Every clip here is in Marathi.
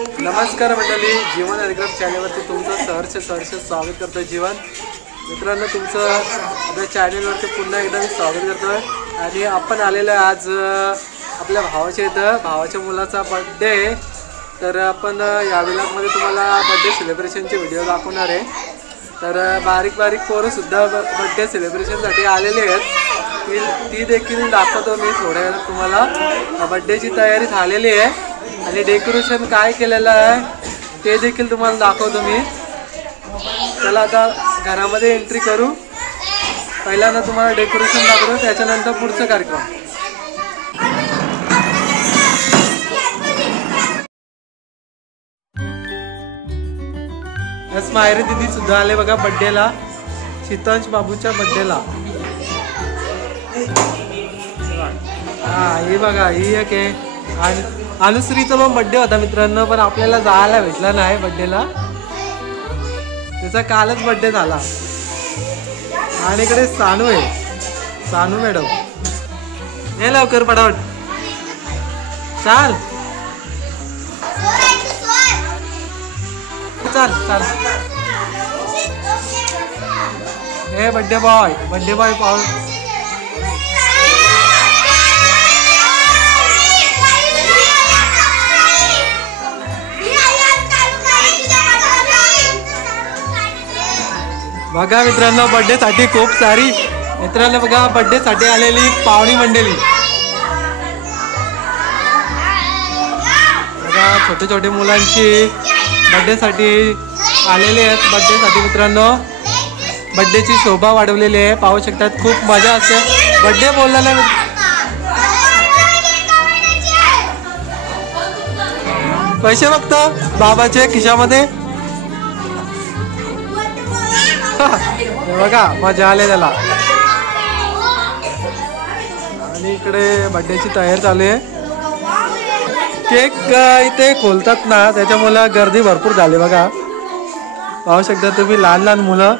नमस्कार मंडळी, जीवन हरिग्राम चॅनलवरती तुमचं सहर्ष स्वागत करतोय। जीवन मित्रांनो, तुमचं आपल्या चॅनलवरती पुन्हा एकदा मी स्वागत करतोय। आणि आपण आलेलो आहे आज आपल्या भावाच्या इथं, भावाच्या मुलाचा बर्थडे आहे। तर आपण या व्लॉगमध्ये तुम्हाला बर्थडे सेलिब्रेशनचे व्हिडिओ दाखवणार आहे। तर बारीक पोरं सुद्धा बर्थडे सेलिब्रेशनसाठी आलेले आहेत, ती देखील दाखवतो मी थोड्या वेळात तुम्हाला। बर्थडेची तयारी झालेली आहे आणि डेकोरेशन काय केलेलं आहे ते देखील तुम्हाला दाखवतो मी। चला आता घरामध्ये एंट्री करू। पहिल्यांदा तुम्हाला डेकोरेशन दाखवतो, त्याच्यानंतर पुढचा कार्यक्रम। मायरी दीदी सुद्धा आले बघा बर्थडेला, शीतांश बाबूच्या बर्थडेला। हे बघा, ही एक आहे। आणि अनुश्रीचा पण बर्थडे होता मित्रांनो, पण आपल्याला जायला भेटला नाही बर्थडेला, त्याचा कालच बर्थडे झाला। आणि इकडे सानू आहे, सानू मॅडम। हे लवकर पटापट चाल चाल चाल। हे बर्थडे बॉय पाहून बघा मित्रांनो, बर्थडे साठी खूप सारी मित्रांनो बघा बर्थडे साठी आलेली पाहुणी मंडळी बघा, छोटे मुलांची बर्थडे साठी आलेले आहेत। बर्थडे साठी मित्रांनो बर्थडेची शोभा वाढवलेली आहे, पाहू शकतात। खूप मजा असते बर्थडे बोलल्याला। पैसे फक्त बाबाचे खिशामध्ये बघा, मजा आले त्याला। आणि इकडे बर्थडेची तयारी चालू आहे। केक इथे खोलतात ना, त्याच्यामुळे गर्दी भरपूर झाली बघा, पाहू शकता तुम्ही। लहान मुलं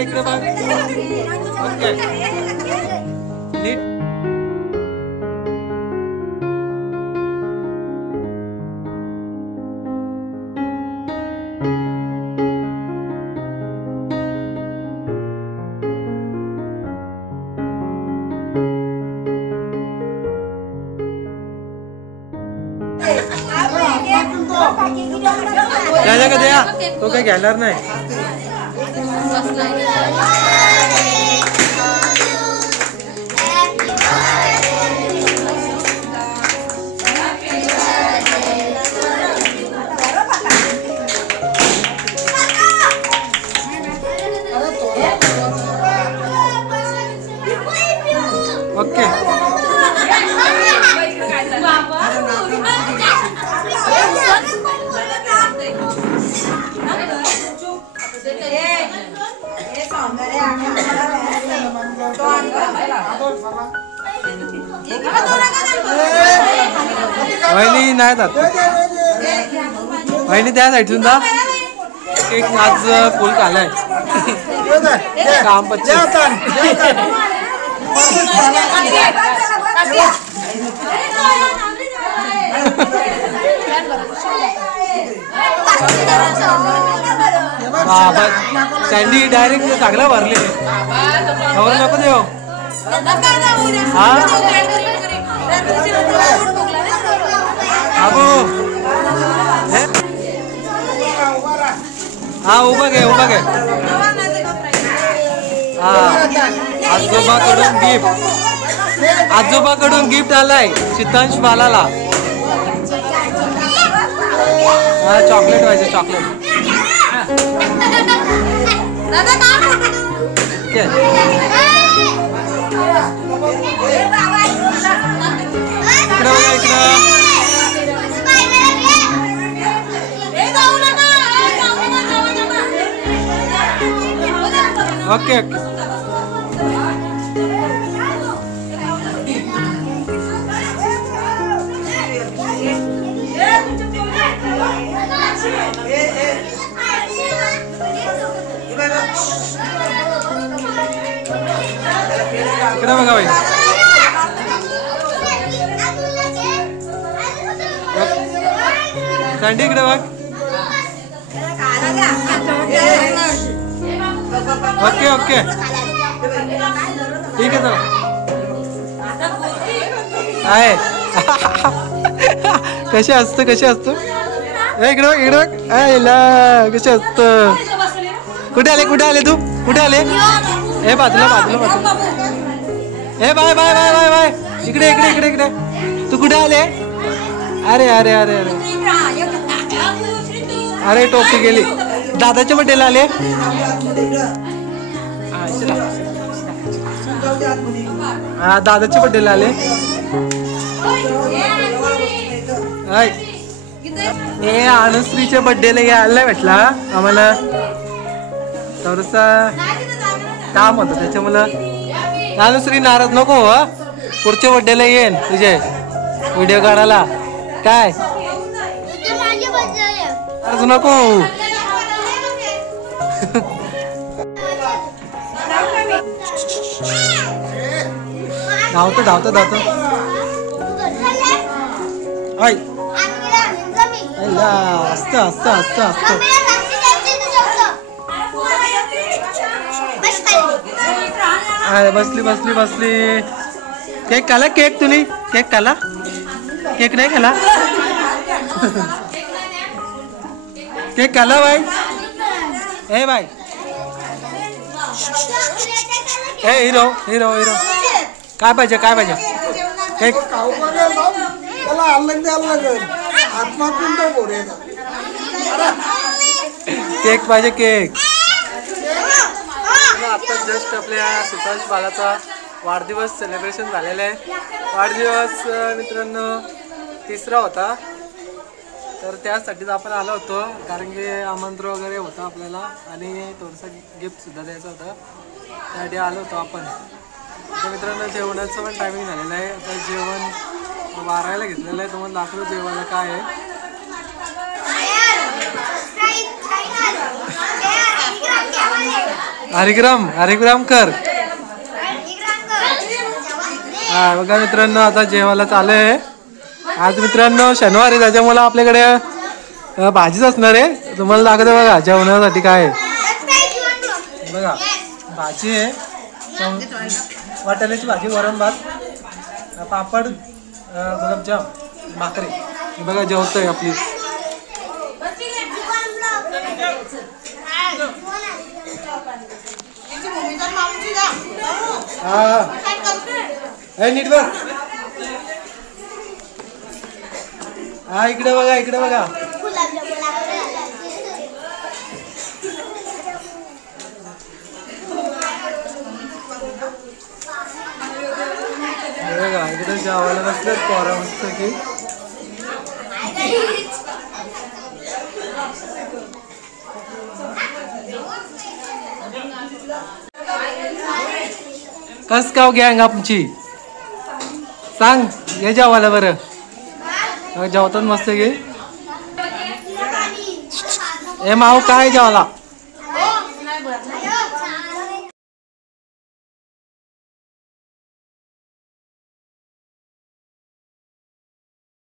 इकडे बघ। ओके नीट त्याला का द्या, तो काही घेणार नाही। वहिनी नाही जात वहिनी त्या साईडून जा एक आज फुल खालाय काम पच्चीस सँडी डायरेक्ट चांगला भरले खबर नको देऊ हा आबू हा उभा घे हा आजोबाकडून गिफ्ट आलाय शीतांश बालाला हा चॉकलेट व्हायचं चॉकलेट ओके ओके इकडे बघा बाई सँडी इकडे बघ ओके ओके ठीक आहे चला आहे कसे असतं कसे असतं इकडे बघ कसे असतं कुठे आले तू कुठे आले हे बाजूला हे bye bye bye bye bye इकडे तू कुठे आले अरे अरे अरे अरे अरे टोपी गेली दादाच्या बड्डेला आले हा दादाच्या बड्डेला आले हे अनुश्रीच्या बड्डेला यायला भेटला आम्हाला थोडसा काम होतं त्याच्यामुळं अनुश्री नाराज नको हो पुढच्या बड्डेला येईन तुझे व्हिडिओ काढायला काय नाराज नको धावतो बसली केक खाला केक तुम्ही केक खाला केक नाही खाला केक खाला बाई ए बाई ए हिरो काय पाहिजे केक केक पाहिजे केक आता जस्ट आपल्या शीतांश बालाचा वाढदिवस सेलिब्रेशन झालेला आहे वाढदिवस मित्रांनो 3रा होता तर त्यासाठीच आपण आलो होतो कारण की आमंत्रण वगैरे होतं आपल्याला आणि थोडंसं गिफ्टसुद्धा द्यायचं होतं त्यासाठी आलो होतो आपण तर मित्रांनो जेवणाचं पण टायमिंग झालेलं आहे तर जेवण 12ला घेतलेलं आहे तुम्हाला दाखवतो जेवायला काय आहे हरिग्राम कर हा बघा मित्रांनो आता जेवायला चालू आहे आज मित्रांनो शनिवारी त्याच्यामुळे आपल्याकडे भाजीच असणार आहे तुम्हाला दाखवतो बघा जेवणासाठी काय आहे बघा भाजी आहे वाटाण्याची भाजी वरण भात पापड गुलाबजाम भाकरी बघा जेवतोय आपली हा नीट बघ हा इकडे बघा इकडे जेवायला बसले पोरा मस्त की कस गाव गँग आमची सांग ये जेवायला बरं जेवतात मस्त घे ए माऊ काय जेवायला